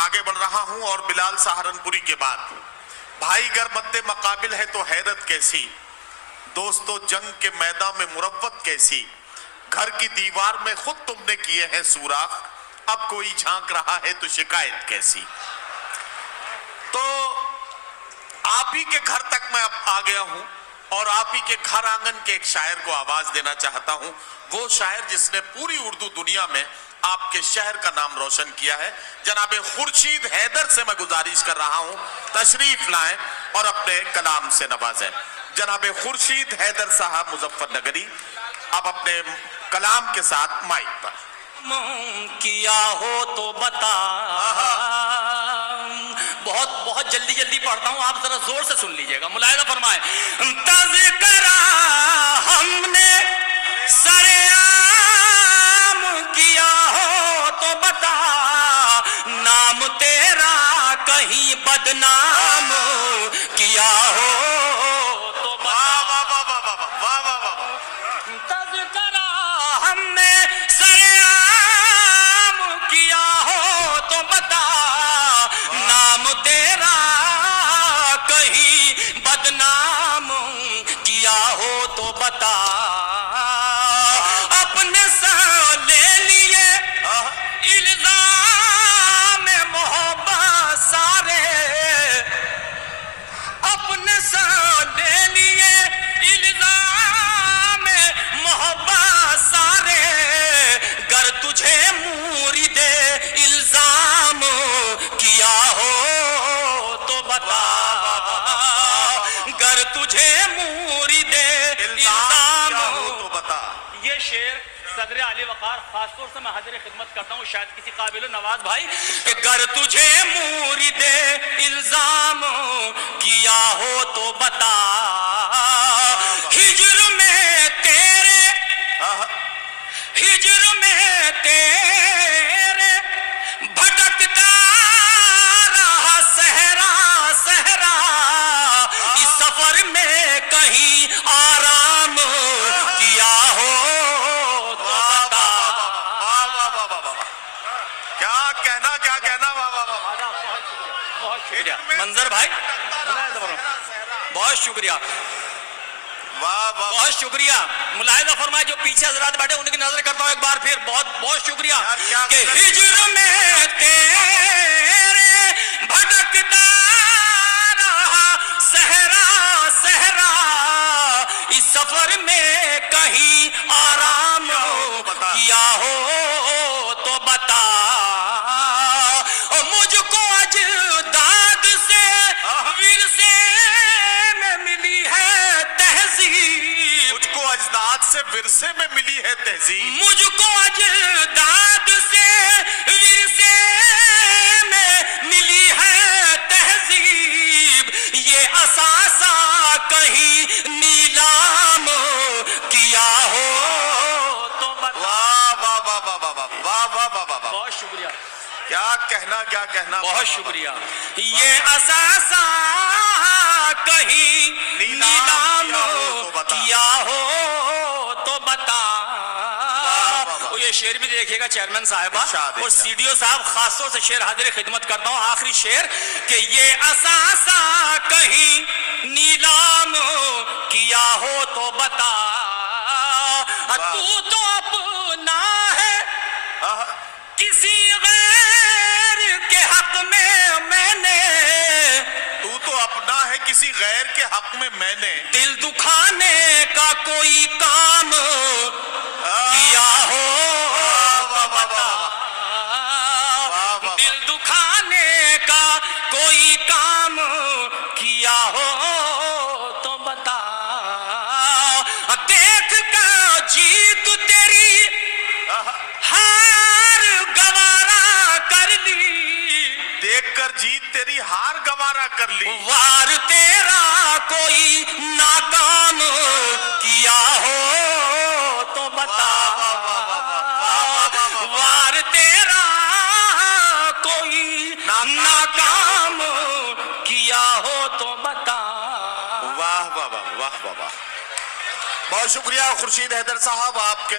آگے بڑھ رہا ہوں اور بلال سہارنپوری کے بعد بھائی گر مد مقابل ہے تو حیرت کیسی، دوستو جنگ کے میدان میں مروت کیسی، گھر کی دیوار میں خود تم نے کیے ہیں سوراخ، اب کوئی جھانک رہا ہے تو شکایت کیسی۔ تو آپ ہی کے گھر تک میں اب آ گیا ہوں اور آپ ہی کے گھر آنگن کے ایک شاعر کو آواز دینا چاہتا ہوں، وہ شاعر جس نے پوری اردو دنیا میں آپ کے شہر کا نام روشن کیا ہے۔ جناب خورشید حیدر سے میں گزارش کر رہا ہوں تشریف لائیں اور اپنے کلام سے نوازیں۔ جناب خورشید حیدر صاحب مظفر نگری اب اپنے کلام کے ساتھ مائک پر۔ کیا ہو تو بتا، بہت جلدی پڑھتا ہوں، آپ ذرا زور سے سن لیجئے گا، ملاحظہ فرمائیں۔ تذکرہ ہم نے سرعام کیا ہو تو بتا، نام تیرا کہیں بدنام کیا ہو تو بتا۔ تذکرہ ہم نے سرعام کیا ہو تو بتا، نام تیرا کہیں بدنام کیا ہو تو بتا۔ اپنے ساتھ لے لیے الزام محبت سارے، اپنے ساتھ لے لیے الزام محبت سارے، گر تجھے مورد الزام کیا ہو تو بتا، گر تجھے مورد الزام ہو تو بتا۔ یہ شعر صدر علی وقار خاص طور سے میں حاضر خدمت کرتا ہوں شاید کسی قابل نواز بھائی کہ گر تجھے مورد الزام کیا ہو تو بتا، ہجر میں تیرے بھٹکتا رہا صحرا صحرا، اس سفر میں کہیں آرام کیا ہو تو بتا۔ کیا کہنا بہت شکریہ منظر بھائی، بہت شکریہ بہت شکریہ۔ ملاحظہ فرمائے جو پیچھے حضرات بیٹھے ان کی نظر کرتا ہوں ایک بار پھر، بہت شکریہ کہ ہجر میں تیرے بھٹکتا رہا صحرا صحرا، اس سفر میں کہیں آرام کیا ہو تو بتا۔ مجھ کو اجداد سے ورثے میں ملی ہے تہذیب، مجھ کو اجداد سے ورثے میں ملی ہے تہذیب، مجھ کو اجداد سے ورثے میں ملی ہے تہذیب، یہ اثاثہ کہیں نیلام کیا ہو تو بتا۔ بہت شکریہ، کیا کہنا بہت شکریہ۔ یہ اثاثہ کہیں نیلام کیا ہو تو بتا۔ یہ شعر بھی دیکھیے گا چیئرمین صاحبہ اور سی ڈی او صاحب، خاص طور سے شعر حاضر خدمت کرتا ہوں آخری شعر کہ یہ اثاثہ کہیں نیلام کیا ہو تو بتا۔ تو اپنا ہے کسی غیر کے حق میں نے، تو اپنا ہے کسی غیر کے حق میں نے، دل دکھانے کا کوئی کام کیا ہو تو بتا، دل دکھانے کا کوئی کام کیا ہو تو بتا۔ دیکھ کر جیت تیری ہار گوارا کر لی، دیکھ کر جیت تیری ہار گوارا کر لی، وار تیرا کوئی ناکام کیا ہو تو بتا، وار تیرا کوئی ناکام کیا ہو تو بتا۔ واہ بابا، واہ بابا، بہت شکریہ خورشید حیدر صاحب آپ کے